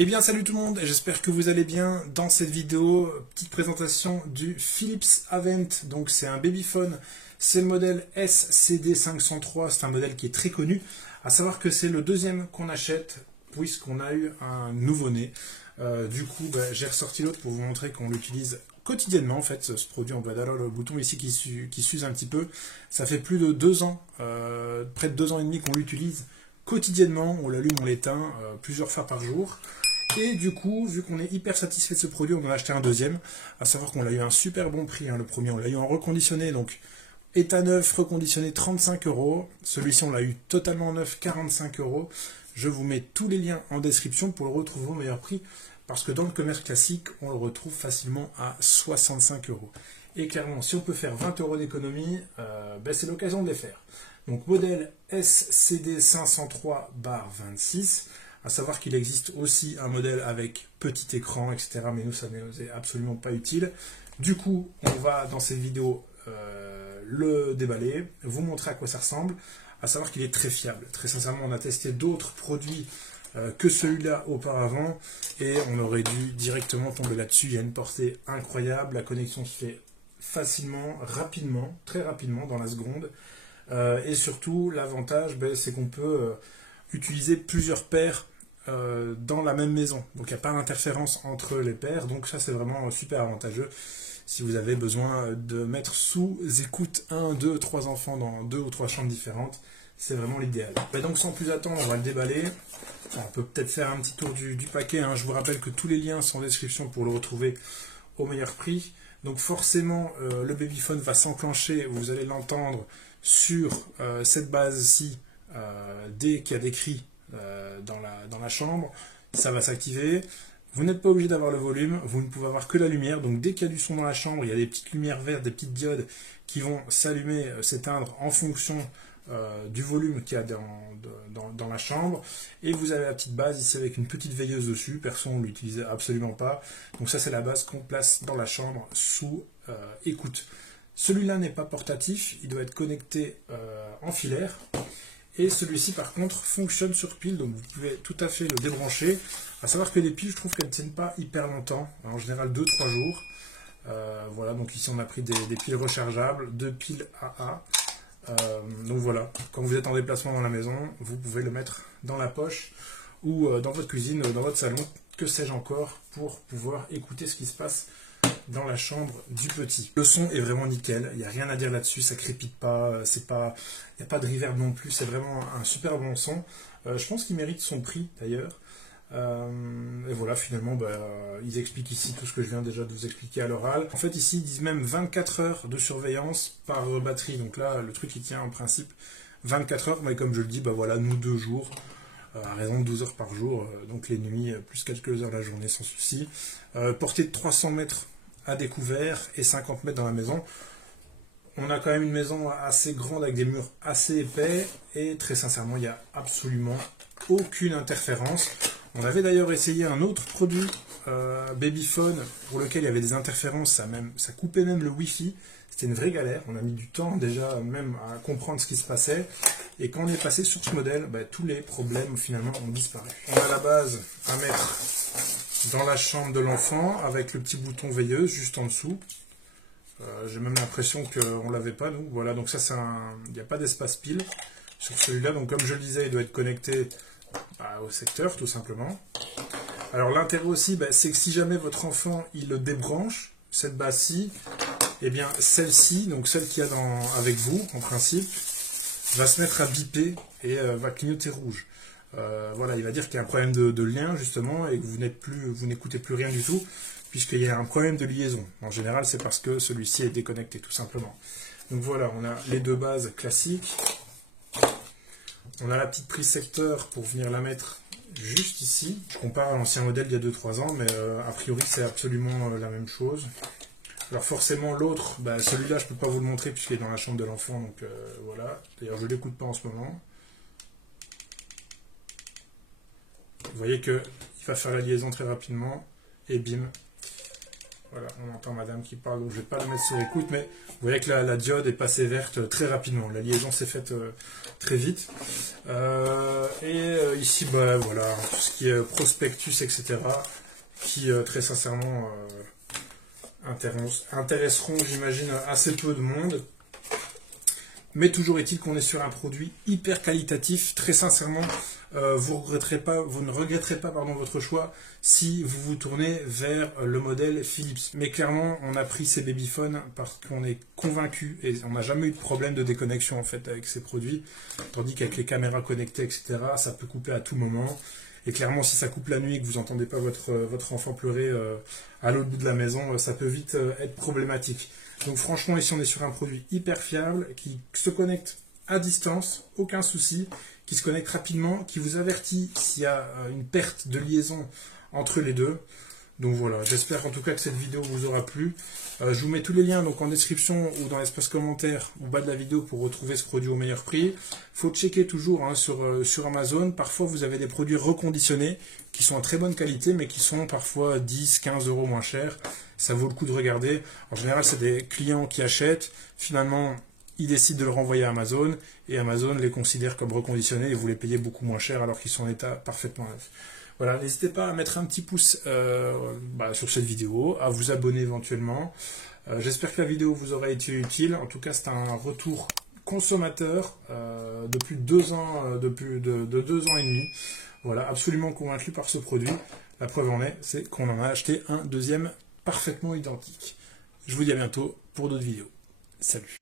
Eh bien salut tout le monde, j'espère que vous allez bien. Dans cette vidéo, petite présentation du Philips Avent. Donc c'est un babyphone, c'est le modèle SCD503, c'est un modèle qui est très connu. À savoir que c'est le deuxième qu'on achète puisqu'on a eu un nouveau-né. Du coup j'ai ressorti l'autre pour vous montrer qu'on l'utilise quotidiennement. En fait ce produit, on voit d'ailleurs le bouton ici qui s'use un petit peu. Ça fait plus de 2 ans, près de 2 ans et demi qu'on l'utilise quotidiennement. On l'allume, on l'éteint plusieurs fois par jour. Et du coup, vu qu'on est hyper satisfait de ce produit, on en a acheté un deuxième. À savoir qu'on l'a eu à un super bon prix. Le premier, on l'a eu en reconditionné, donc état neuf, reconditionné 35 €. Celui-ci, on l'a eu totalement neuf, 45 €. Je vous mets tous les liens en description pour le retrouver au meilleur prix. Parce que dans le commerce classique, on le retrouve facilement à 65 €. Et clairement, si on peut faire 20 € d'économie, c'est l'occasion de les faire. Donc modèle SCD503/26. À savoir qu'il existe aussi un modèle avec petit écran, etc. Mais nous, ça ne nous est absolument pas utile. Du coup, on va dans cette vidéo le déballer, vous montrer à quoi ça ressemble. À savoir qu'il est très fiable. Très sincèrement, on a testé d'autres produits que celui-là auparavant. Et on aurait dû directement tomber là-dessus. Il y a une portée incroyable. La connexion se fait facilement, rapidement, très rapidement, dans la seconde. Et surtout, l'avantage, c'est qu'on peut utiliser plusieurs paires dans la même maison. Donc il n'y a pas d'interférence entre les paires. Donc ça, c'est vraiment super avantageux si vous avez besoin de mettre sous écoute 1, 2, 3 enfants dans 2 ou 3 chambres différentes. C'est vraiment l'idéal. Donc sans plus attendre, on va le déballer. On peut peut-être faire un petit tour du paquet. Je vous rappelle que tous les liens sont en description pour le retrouver au meilleur prix. Donc forcément, le babyphone va s'enclencher. Vous allez l'entendre sur cette base-ci. Dès qu'il y a des cris dans la chambre, ça va s'activer. Vous n'êtes pas obligé d'avoir le volume, vous ne pouvez avoir que la lumière. Donc dès qu'il y a du son dans la chambre, il y a des petites lumières vertes, des petites diodes qui vont s'allumer, s'éteindre en fonction du volume qu'il y a dans la chambre. Et vous avez la petite base ici avec une petite veilleuse dessus. Perso, on ne l'utilise absolument pas. Donc ça, c'est la base qu'on place dans la chambre sous écoute. Celui-là n'est pas portatif, il doit être connecté en filaire. Et celui-ci, par contre, fonctionne sur pile, donc vous pouvez tout à fait le débrancher. À savoir que les piles, je trouve qu'elles ne tiennent pas hyper longtemps, en général 2-3 jours. Voilà, donc ici on a pris des piles rechargeables, 2 piles AA. Donc voilà, quand vous êtes en déplacement dans la maison, vous pouvez le mettre dans la poche ou dans votre cuisine, dans votre salon, que sais-je encore, pour pouvoir écouter ce qui se passe dans la chambre du petit. Le son est vraiment nickel, il n'y a rien à dire là-dessus, ça crépite pas, il n'y a pas de reverb non plus, c'est vraiment un super bon son. Je pense qu'il mérite son prix d'ailleurs. Et voilà, finalement, ils expliquent ici tout ce que je viens déjà de vous expliquer à l'oral. En fait, ici, ils disent même 24 heures de surveillance par batterie. Donc là, le truc, il tient en principe 24 heures, mais comme je le dis, voilà, nous 2 jours. À raison de 12 heures par jour, donc les nuits, plus quelques heures la journée sans souci. Portée de 300 mètres à découvert et 50 mètres dans la maison. On a quand même une maison assez grande avec des murs assez épais et très sincèrement, il n'y a absolument aucune interférence. On avait d'ailleurs essayé un autre produit, babyphone, pour lequel il y avait des interférences, ça coupait même le Wi-Fi. C'était une vraie galère, on a mis du temps déjà même à comprendre ce qui se passait. Et quand on est passé sur ce modèle, tous les problèmes finalement ont disparu. On a la base à mettre dans la chambre de l'enfant avec le petit bouton veilleuse juste en dessous. J'ai même l'impression qu'on ne l'avait pas nous. Voilà, donc ça il n'y a pas d'espace pile sur celui-là. Donc comme je le disais, il doit être connecté au secteur tout simplement. Alors l'intérêt aussi, c'est que si jamais votre enfant il le débranche, cette base-ci, et bien celle-ci, donc celle qu'il y a avec vous en principe, va se mettre à biper et va clignoter rouge. Voilà, il va dire qu'il y a un problème de lien justement et que vous n'écoutez plus rien du tout puisqu'il y a un problème de liaison. En général, c'est parce que celui-ci est déconnecté tout simplement. Donc voilà, on a les deux bases classiques. On a la petite prise secteur pour venir la mettre juste ici. Je compare à l'ancien modèle d'il y a 2-3 ans, mais a priori c'est absolument la même chose. Alors forcément l'autre, celui-là je ne peux pas vous le montrer puisqu'il est dans la chambre de l'enfant, donc voilà. D'ailleurs je ne l'écoute pas en ce moment. Vous voyez qu'il va faire la liaison très rapidement, et bim, Voilà, on entend madame qui parle, donc je ne vais pas la mettre sur écoute, mais vous voyez que la diode est passée verte très rapidement. La liaison s'est faite très vite. Ici, bah, voilà, tout ce qui est prospectus, etc., qui très sincèrement intéresseront, j'imagine, assez peu de monde. Mais toujours est-il qu'on est sur un produit hyper qualitatif. Très sincèrement, vous ne regretterez pas votre choix si vous vous tournez vers le modèle Philips. Mais clairement, on a pris ces babyphones parce qu'on est convaincu et on n'a jamais eu de problème de déconnexion en fait avec ces produits. Tandis qu'avec les caméras connectées, etc., ça peut couper à tout moment. Et clairement, si ça coupe la nuit et que vous n'entendez pas votre enfant pleurer à l'autre bout de la maison, ça peut vite être problématique. Donc franchement, ici, on est sur un produit hyper fiable qui se connecte à distance, aucun souci, qui se connecte rapidement, qui vous avertit s'il y a une perte de liaison entre les deux. Donc voilà, j'espère en tout cas que cette vidéo vous aura plu. Je vous mets tous les liens donc en description ou dans l'espace commentaire au bas de la vidéo pour retrouver ce produit au meilleur prix. Il faut checker toujours hein, sur Amazon. Parfois vous avez des produits reconditionnés qui sont en très bonne qualité mais qui sont parfois 10-15 € moins chers. Ça vaut le coup de regarder. En général c'est des clients qui achètent. Finalement ils décident de le renvoyer à Amazon et Amazon les considère comme reconditionnés et vous les payez beaucoup moins cher alors qu'ils sont en état parfaitement neuf. Voilà, n'hésitez pas à mettre un petit pouce sur cette vidéo, à vous abonner éventuellement. J'espère que la vidéo vous aura été utile. En tout cas, c'est un retour consommateur depuis 2 ans, de 2 ans et demi. Voilà, absolument convaincu par ce produit. La preuve en est, c'est qu'on en a acheté un deuxième parfaitement identique. Je vous dis à bientôt pour d'autres vidéos. Salut!